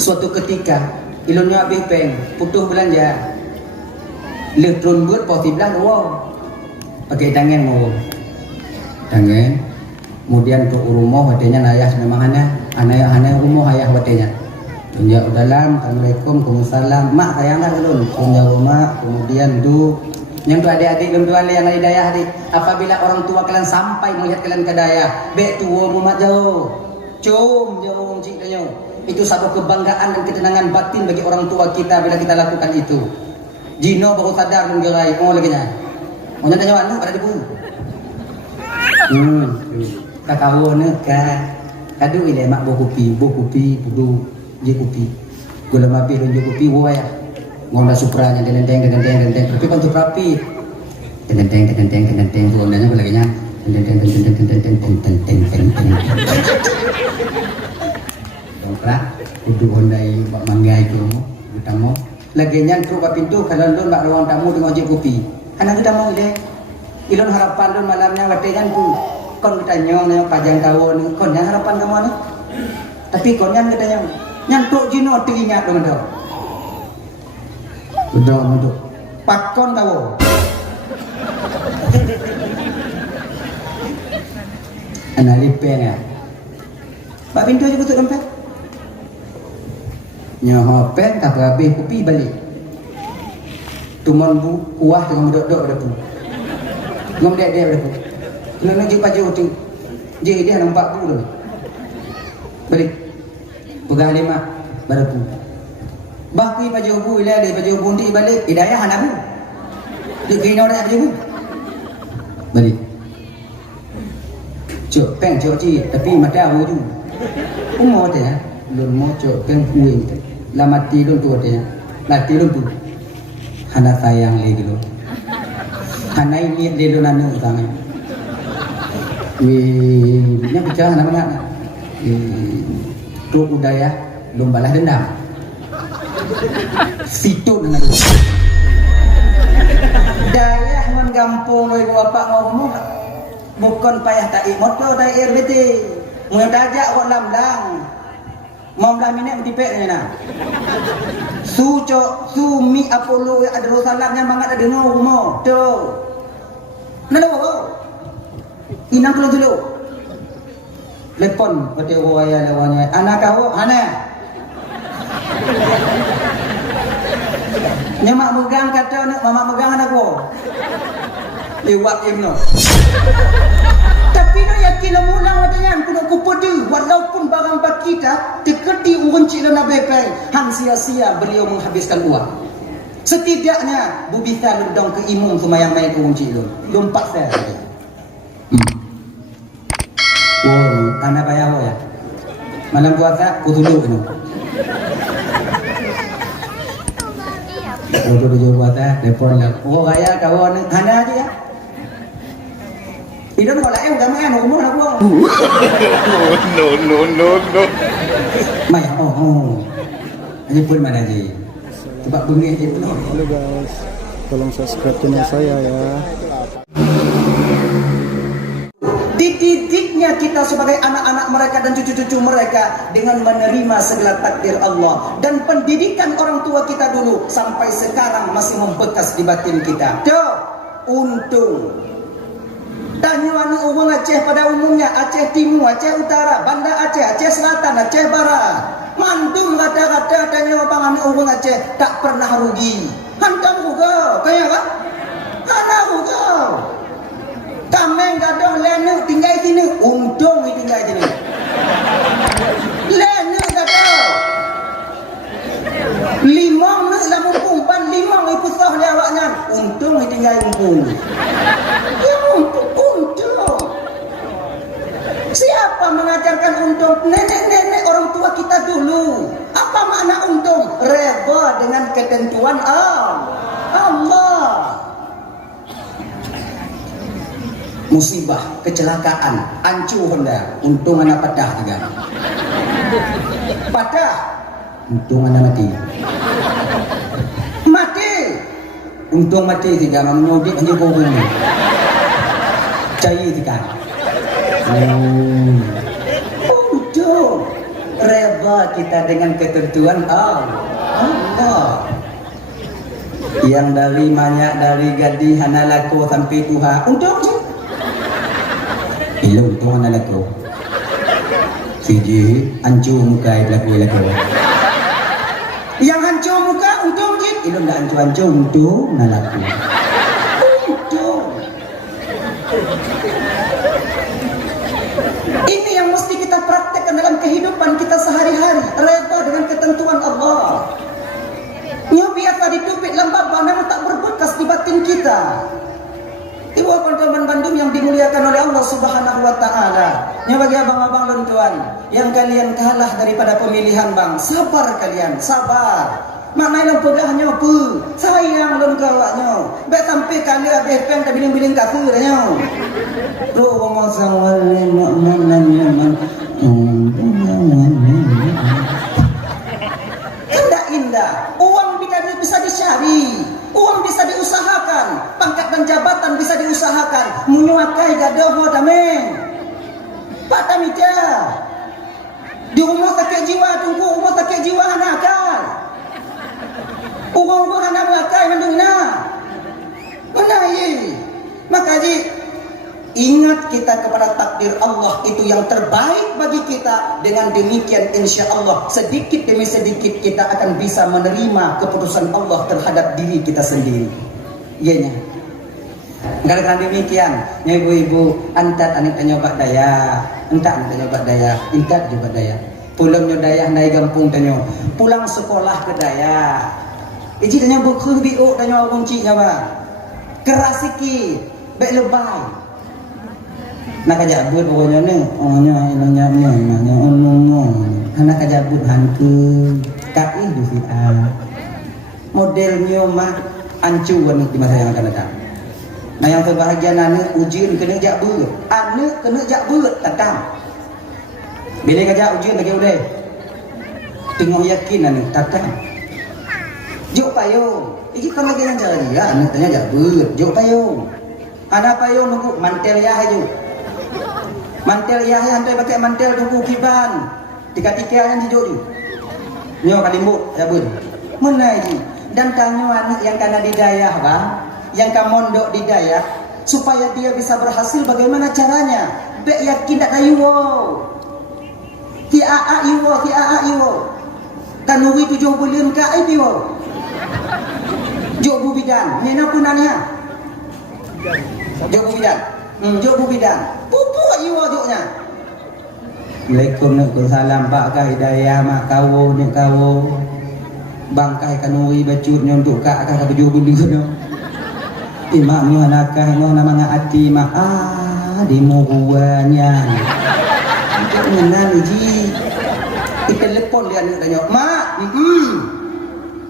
Suatu ketika ilunnya habis peng putus belanja letrun buat poti bilang wow pakai tangan mau tangan kemudian ke rumah watenya ayah memang anak rumah ayah watenya tunjuk dalam assalamualaikum waalaikumsalam mak sayangkan ulun tunjuk rumah kemudian yang tu adik-adik lembuan yang ada daya hari apabila orang tua kalian sampai melihat kalian ke daya bek tua mumat jauh cum jauh cik danyo itu satu kebanggaan dan ketenangan batin bagi orang tua kita bila kita lakukan itu. Jino baru sadar menggerai lagi nya. Mau tanya mana pada debu. Kakawon ka. Kadu ile mak bo kopi budu je kopi. Gula mapi ron je kopi wo ya. Ngonda supranya dendeng tapi kan tu rapi. Dendeng tu ondanya lagi nya. Dendeng. Dongkrak kudu hondai bak manggai tu tamu lagi nyantru ka pintu kalau lon bak ruang tamu dengan ojek kopi anak kita mau ile ilon harapan lon malamnya watejan tu kon kita nyong pajang kawon kon yang harapan kamu ni tapi kon yang kita nyantuk jino telinga dong do untuk pakon kau anak lipeng ya bak pintu je tutup dompet nyawa pen tak habis kopi balik tuman bu kuah dengan dok-dok pada tu ngom dek pada tu kena je baju tu je dia nampak bu tu balik pegang lima pada tu bakui baju bu ila dia baju bu ndi balik hidayah anak bu dia kena orang baju bu balik cok pen cok ci tapi mata bu tu umur dia lun mo cok pen kuing lamati lun tu dia lati lun tu hana sayang lagi lo hana ini dia lun anu tangan yang bicara nama tu budaya lun balas dendam situ dengan daya menggampung oleh bapak ngomong bukan payah tak imot tu tak RBT mau dajak kok lamlang mau belah minit tipek ni nak su mi apolo ada rosalam yang bangat ada dengar rumah tu nalo inang keluar dulu lepon pada orang ayah lawannya anak kau anak nyamak megang kata mama megang anak kau lewat ibnu tapi no yakin mulang wadayan kuno kupodu walaupun barang bak kita deketi urun cik na bepai hang sia-sia beliau menghabiskan uang setidaknya bubita lendong ke imum semayang main urun cik lu lompat saya anak bayar ya malam puasa kutulu ni kalau dia puasa telepon lah raya kawan ada dia Idon gọi là em gắm em nó muốn không? No. Mày Ini pun mana je? Sebab bunyi je penuh. Halo guys, tolong subscribe channel saya ya. Dididiknya kita sebagai anak-anak mereka dan cucu-cucu mereka dengan menerima segala takdir Allah dan pendidikan orang tua kita dulu sampai sekarang masih membekas di batin kita. Untung tanya anak orang Aceh pada umumnya, Aceh Timur, Aceh Utara, Banda Aceh, Aceh Selatan, Aceh Barat. Mantum kata-kata tanya anak orang Aceh tak pernah rugi. Hantam juga, kaya kan? Anak juga. Kameng gadong lenu tinggal sini, untung tinggal sini. Lenu gadong. Limang nak lah mumpung, pan limang ikut sah dia awaknya. Untung tinggal mumpung. Untung. Siapa mengajarkan untung? Nenek-nenek orang tua kita dulu. Apa makna untung? Reda dengan ketentuan Allah. Musibah, kecelakaan, hancur Honda. Untung anak patah juga. Patah. Untung anak mati. Mati. Untung mati juga. Menyudik hanya korban ni. Cari juga. Untung. Reda Allah kita dengan ketentuan Allah. Yang dari banyak dari gadi hanalako sampai Tuhan untung je. Ilmu tu hanalako. Siji hancur muka laku. Yang hancur muka untung je. Ilmu dah hancur untung hanalaku. Untung. Ini yang mesti kita praktekkan dalam kehidupan kita sehari-hari. Reda dengan ketentuan Allah. Nya biasa ditupik lembab namun tak berbekas di batin kita. Ibu teman Bandung yang dimuliakan oleh Allah Subhanahu wa taala. Nya bagi abang-abang dan tuan yang kalian kalah daripada pemilihan bang, sabar kalian, sabar. Maknanya pegahnya apa? Sayang dan kawaknya. Baik sampai kali habis pen tak biling-biling kafir nya. Ro masawalim mu'minan indah. Uang bisa dicari, uang bisa diusahakan, pangkat dan jabatan bisa diusahakan. Menyuakai gadoh damai. Pak Tamika di rumah sakit jiwa tunggu rumah sakit jiwa nakal. Uang anak makai mendungna. Mana ye? Maka ingat kita kepada takdir Allah itu yang terbaik bagi kita. Dengan demikian insya Allah sedikit demi sedikit kita akan bisa menerima keputusan Allah terhadap diri kita sendiri. Iyanya. Karena demikian, ibu-ibu antat anak nyoba daya, entak anak nyoba daya, intat juga daya. Pulang daya naik kampung tanyo, pulang sekolah ke daya. Iji tanya buku biu tanya orang cik apa? Keras sikit, baik lebay. Nak kajabut pokoknya ni, ilangnya anak kajabut hantu, kai du fi'al. Modelnya mah ancuan di masa yang akan datang. Nah yang kebahagiaan anak ujian kena jabut, anak kena jabut datang. Bila kerja ujian lagi udah, tengok yakin anak datang. Jok payung, ini kan lagi yang jalan ya, anak tanya jabut, jok payung. Ada payung nunggu mantel ya ayo. Mantel ya hantai pakai mantel tunggu kiban. Tika-tika yang dijodoh. Nyo kalimbu jabut. Mana ini? Dan tanya anak yang kena didayah bang, yang kamu mondok didayah, supaya dia bisa berhasil bagaimana caranya? Bek yakin tak tahu wow. Ti a iwo. Kanuri 7 bulan ka ai piwo. Jobu bidan, nena punanya. Jobu bidan. Jobu bidan. Pupu iwo joknya. Waalaikumsalam Pak ka hidayah mak kawo ni kawo. Bangkai kanuri bacutnya untuk kak ka baju bulu no. Imam yo anakah no nama ngati mak di muruannya. Mengenal ji. Telepon dia nak tanya, "Mak,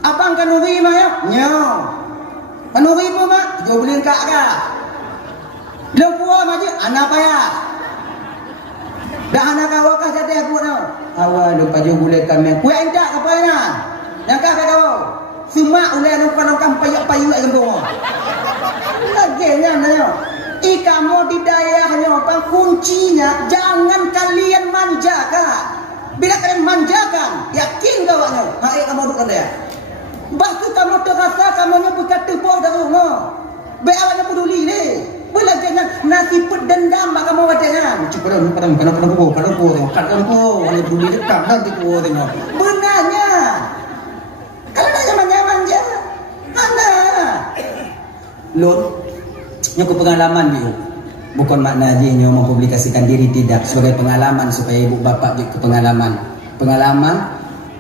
abang kanuri mak ya?" "Nyo." "Kanuri apa mak?" "7 bulan kak dah." "Belum puas mak je, anak payah." "Dah anak kau kah jadi aku no?" "Awal lupa 7 bulan kami." "Kue endak apa nya?" "Yang kah kau?" "Semua ulai nongkan payak-payu ai gembong." Lagi nya nanya. Kamu di dayahnya apa kuncinya? Jangan kalian manjakan. Bila kalian manjakan, yakin gawaknya. Hai kamu duduk dia. Bahkan kamu terasa kamunya bukan tepuk dari rumah. Beawaknya peduli ni. Bila jangan nasi pedendam bak kamu wadangan. Cukup kadang ko. Kalau peduli dekat nanti ko tengok. Benarnya. Kalau nak nyaman je. Anda. Lord nyukup pengalaman dia. Bukan makna dia mempublikasikan diri, tidak, sebagai pengalaman supaya ibu bapak juga pengalaman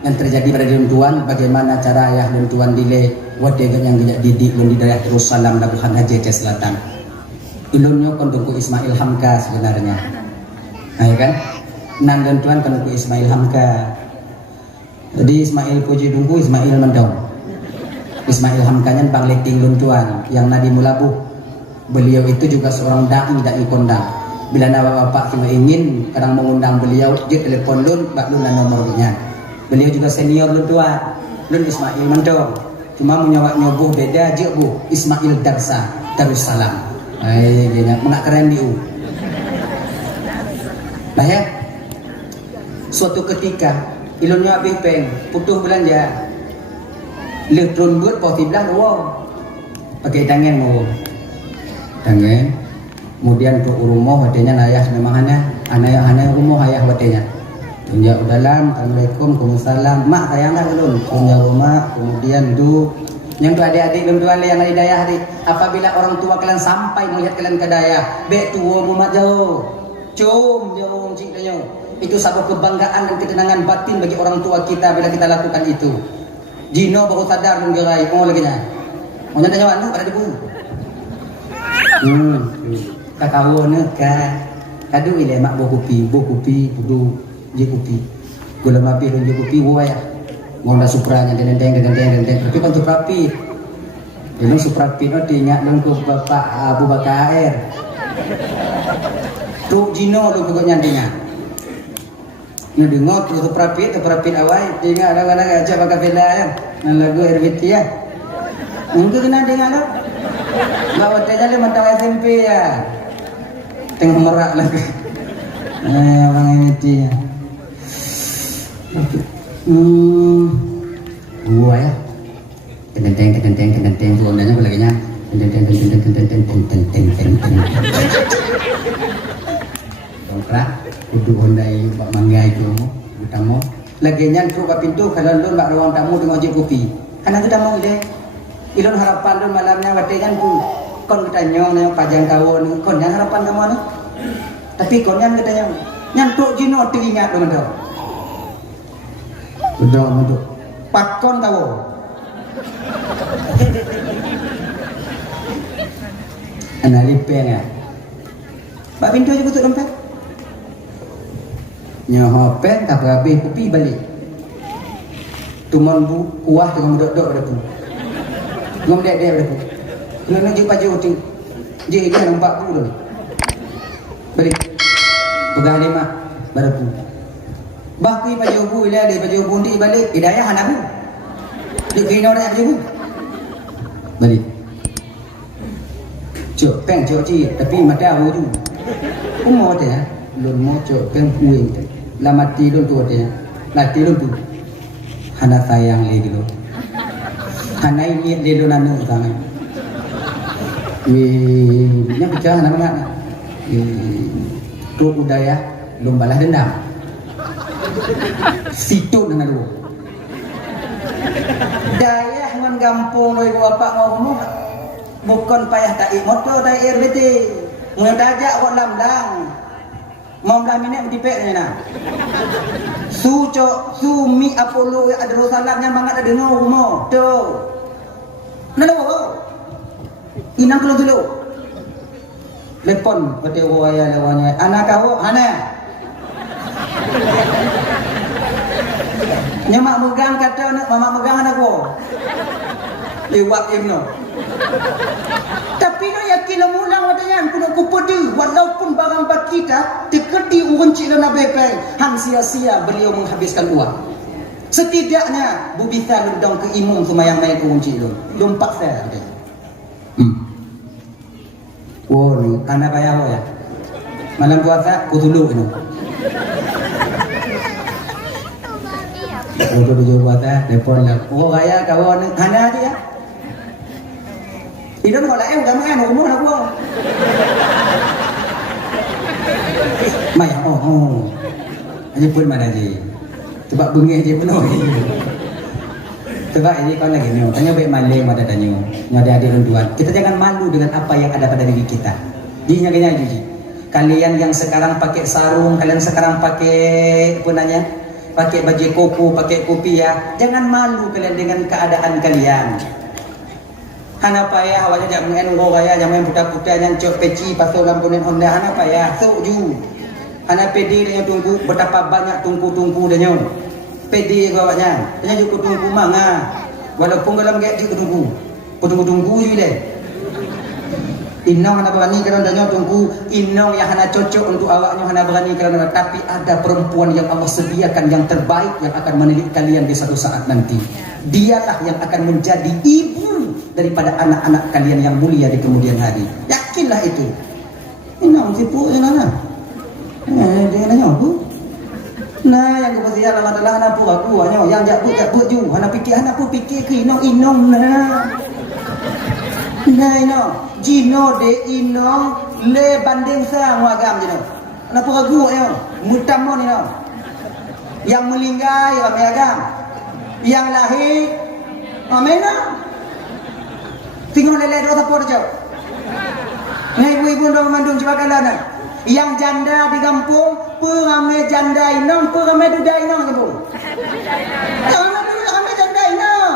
yang terjadi pada diri tuan, bagaimana cara ayah dan tuan dile wadegan yang tidak didik dan didayah terus salam labuhan haji Aceh Selatan. Ilunnya kondungku Ismail Hamka sebenarnya. Nah ya kan? Nan dan tuan kondungku Ismail Hamka. Jadi Ismail puji dungku Ismail mendong. Ismail Hamkanya pangleting dan tuan yang nadi mulabuh. Beliau itu juga seorang dai kondang. Bila nama bapak cuma ingin kadang mengundang beliau, dia telepon lun, bak lun nomornya. Beliau juga senior lun tua, lun Ismail Mendong. Cuma menyobuh beda je bu, Ismail Darussalam. Dia mengat keren diu. Nah ya, suatu ketika ilunnya habis peng, putus belanja. Leh turun buat pos 11 wow. Pakai tangan mau. Tangan. Kemudian untuk rumah katanya ayah memang anak rumah ayah katanya. Tunjuk dalam, Assalamualaikum, Waalaikumsalam. Mak sayang dah belum? Tunjuk rumah, kemudian tu yang tu adik-adik belum tuan yang ada daya hari. Apabila orang tua kalian sampai melihat kalian ke daya, bek tua mumat jauh. Cum jauh cik tanya. Itu satu kebanggaan dan ketenangan batin bagi orang tua kita bila kita lakukan itu. Jino baru sadar dan gerai. Oh lagi nya. Mau tanya anu pada debu. Kakao ka. Kadu ile mak bokupi, kudu je kopi. Gula mapi dan je kopi waya. Ngona supranya dendeng. Tapi kan tu rapi. Ini suprapi no tinyak dong ke Bapak Abu Bakar Air. Tu Jino dong ke nyantinya. Ni dengar tu suprapi awai tinyak ada aja pakai bela ya. Nan lagu RBT ya. Untuk kena dengar lo. Bawa tanya le mantau SMP ya. Tengah merak lagi. Abang RBT ya. Gua ya. Tenteng tu ondanya apa lagi nya? Tenteng. Dongkrak, kudu ondai bak manggai tu tamu. Lagi nya tu ka pintu kalau lun bak ruang tamu tengok je kopi. Anak tu tamu ile. Ilon harapan lun malamnya wate kan tu. Kon katanya ne pajang kawon, kon yang harapan kamu anu. Tapi kon yang katanya nyantuk jino teringat dengan tu. Udah untuk pakon kau. Anak lipeng ya. Pak pintu aja tutup dompet. Nyaho pen tak habis kopi balik. Tuman bu kuah dengan dok-dok pada tu. Ngom dek pada tu. Kena je baju tu. Je dia nampak tu dah. Balik. Pegang lima pada tu. Bahki baju bu ila dia baju bundi balik hidayah anak bu. Dia kena dah baju bu. Balik. Cok peng cok ci tapi mata aku tu. Umur dia lun mo cok peng puing tu. La mati lun tu dia. Lati lun tu. Hana sayang lagi lo. Hana ini dia lun anu sangat. Nya pecah nama nak. Tu budaya lun balas dendam. Situ dengan dulu. Daya ngan gampung noi bapak ngomong bukan payah tak motor dah RBT. Mun dajak buat lamlang. Mau lam ini dipek ni nah. Su mi Apollo ada rosalatnya banget ada dengar rumah. Tu. Nalo. Inang keluar dulu. Lepon pati waya lawannya. Anak kau, anak. Nyamak megang kata nak mama megang anak aku. Lewat no. Tapi no yakin lo mulang wadanya kuno kupedi walaupun barang bak kita deketi urun cik lana bepeng hang sia-sia beliau menghabiskan uang. Setidaknya bubisa lundang ke imam semayang main urun cik lo. Lompak saya ada. Oh ni anak bayar ya. Malam puasa kutuluk ini. Untuk tujuh puasa, telepon lah. Oh kaya kawan, hana aja ya. Idon kalau udah makan, umur nak buang. Mai, aja pun mana je. Sebab bengih je penuh. Sebab ini kau lagi ni, tanya baik maling ada tanya. Ada adik renduan. Kita jangan malu dengan apa yang ada pada diri kita. Dia nyaganya je. Kalian yang sekarang pakai sarung, kalian sekarang pakai apa namanya? Pakai baju koko, pakai kopi ya. Jangan malu kalian dengan keadaan kalian. Hana payah awaknya jak mengen ngo gaya jangan putar-putar yang cok peci pasal lampunan Honda hana payah. Soju. Hana pedi dia tunggu betapa banyak tungku-tungku dia. Pedi awaknya. Dia juga tunggu manga. Walaupun dalam gak juga tunggu. Tunggu je le. Inong hana berani kerana danya tunggu inong yang hana cocok untuk awaknya hana berani kerana tapi ada perempuan yang Allah sediakan yang terbaik yang akan menilik kalian di satu saat nanti. Dialah yang akan menjadi ibu daripada anak-anak kalian yang mulia di kemudian hari. Yakinlah itu. Inong tipu nana. Dia nanya aku. Nah, yang kebetulan lama telah anak pun aku yang jabut ju, anak fikir ke inong nah. Nah, Jino de inong le banding sang wagam jino. Anak pun aku mutamon yang melinggai ramai agam, yang lahir, amin. Tengok lele dua tapur jauh. Nah, ibu-ibu dah memandung coba kalian. Yang janda di kampung, peramai janda inong, peramai duda inong kampung. Ramai janda inong.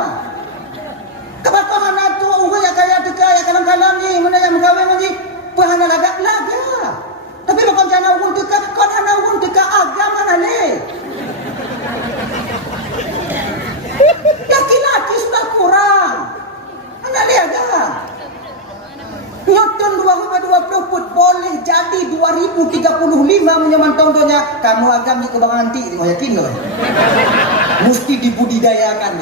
Kapal anak tu, ya kaya teka, ya kalang-kalang ni, mana yang berkahwin ni, perhana lagak. Tapi bukan jana ugun teka, kon hana ugun teka agam mana le. Laki-laki sudah kurang. Mana le agam. Newton 2020 pun boleh jadi 2035 menyamantong dunia. Kamu agam di kebang nanti, mau yakin kau? Mesti dibudidayakan.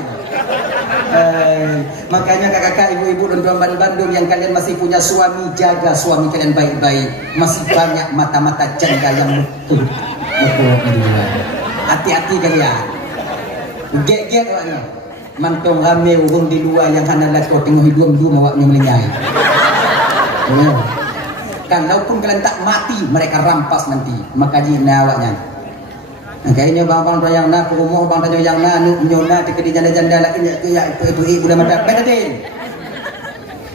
Makanya kakak-kakak, ibu-ibu dan tuan Bandung yang kalian masih punya suami, jaga suami kalian baik-baik. Masih banyak mata-mata janda yang betul di luar. Hati-hati kalian. Gek-gek awaknya. Mantong rame urung di luar yang hana lah kau tengok hidung dulu awaknya melenyai. Kalau pun kalian tak mati, mereka rampas nanti. Maka jina awaknya. Kayaknya bang-bang yang nak ke rumah, bang tanya yang nak, nyona tikedi janda-janda lagi ya itu boleh mata betul.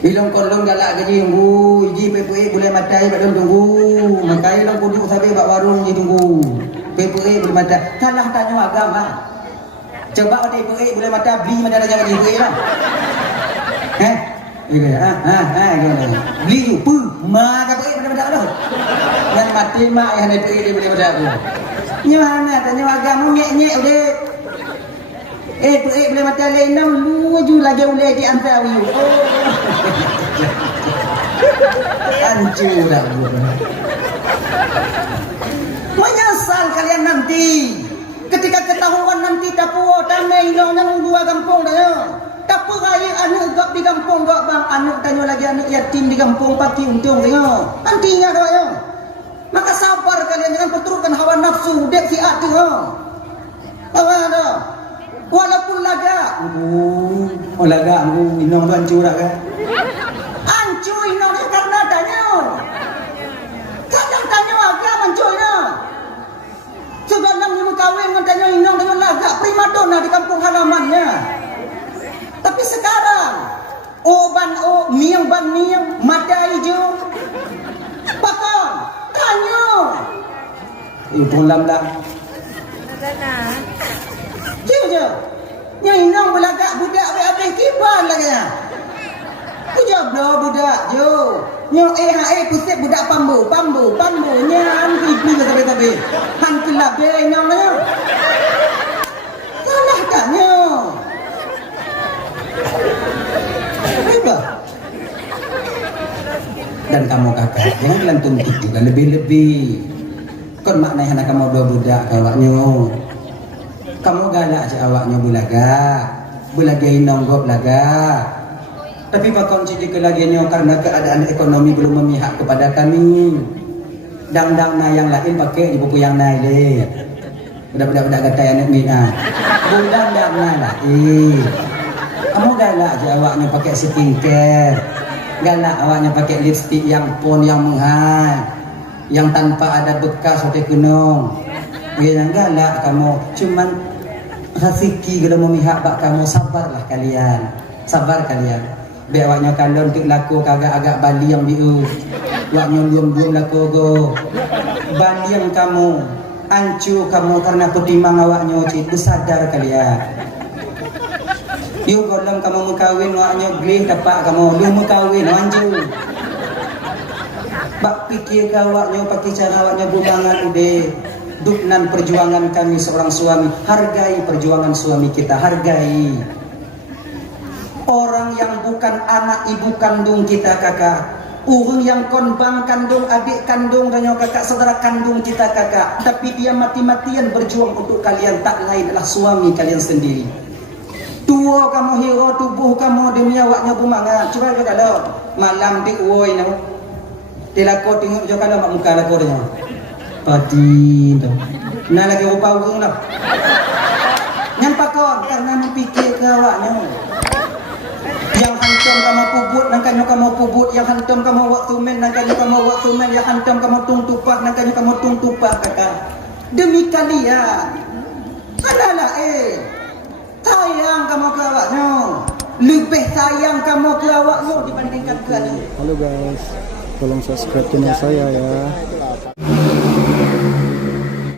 Bilang kolong galak gaji tunggu, iji PPE boleh matai badon tunggu. Makai lang kudu sabi bak warung ji tunggu. PPE boleh mata. Kalah tanya agama. Coba ada PPE boleh mata beli mana ada jangan PPE lah. Beli tu pu ma ka PPE boleh mata dah. Yang mati mak yang ada PPE boleh mata tu. Nyana tanya agama nyek-nyek udah. PPE boleh mata lenam lu ju lagi boleh di antara wiu. Hancur dah. Menyesal kalian nanti. Ketika ketahuan nanti tapuo tamai nong nunggu kampung dah. Tapu raya anak gak di kampung gak bang anak tanya lagi anak yatim di kampung pati untung tengok. Nantinya dah ya. Maka sabar kalian jangan perturutkan hawa nafsu dek si ati dah. Walaupun laga. Laga inong hancur dah kan. Hancur inong karena tanya. Kadang tanya agak hancur dah. Sebab nak kawin dengan tanya inong dengan laga primadona di kampung halamannya. Tapi sekarang miang mata hijau. Bakal tanya. Itu lam. Je. Yang inang belagak budak habis kibar lagi. Puja bro budak jo. Nyo pusat budak pambu. Nyan pipi sampai. Han kelab dia inang nya. Salah tanya. Baiklah. Dan kamu kakak jangan kalian tuntut juga lebih-lebih. Kon maknanya anak kamu dua budak awaknya. Kamu galak je awaknya bulaga inong gop laga. Tapi pakon cik kelagiannya karena keadaan ekonomi belum memihak kepada kami. Dang-dang na yang lain pakai di buku yang naik deh. Budak-budak kata anak ni Bundang dah na lain. Kamu galak je awaknya pakai skincare. Galak awaknya pakai lipstick yang pon yang mahal. Yang tanpa ada bekas seperti kunung. Yang galak kamu cuman rasiki kalau memihak bak kamu sabarlah kalian. Sabar kalian. Biar awaknya kalon untuk laku agak-agak bali yang biu. Awaknya belum laku go. Bali yang kamu hancur kamu karena pertimbangan awaknya cik bersadar kalian. Yuk golong kamu mengkawin awaknya glih dapat kamu lu mengkawin hancur. Bak pikir awaknya pakai cara awaknya bumangan udah. Duknan perjuangan kami seorang suami. Hargai perjuangan suami kita. Hargai. Orang yang bukan anak ibu kandung kita kakak. Orang yang konbang kandung, adik kandung dan kakak saudara kandung kita kakak. Tapi dia mati-matian berjuang untuk kalian. Tak lain adalah suami kalian sendiri. Tua kamu hero tubuh kamu demi awaknya bumangan. Coba juga kalau malam di uoi nak. Dia laku tengok juga kalau mak muka laku dia. Padi tu. Nah lagi rupa urung lah. Yang pakon karena memikir ke awaknya. Yang hantam kamu pubut, nangkanya kamu pubut. Yang hantam kamu waktu men, nangkanya kamu waktu men. Yang hantam kamu tung tupak, nangkanya kamu tung tupak kakak. Demi kalian, adalah sayang kamu ke awaknya. Lebih sayang kamu ke awaknya dibandingkan ke adik. Halo guys, tolong subscribe channel saya ya.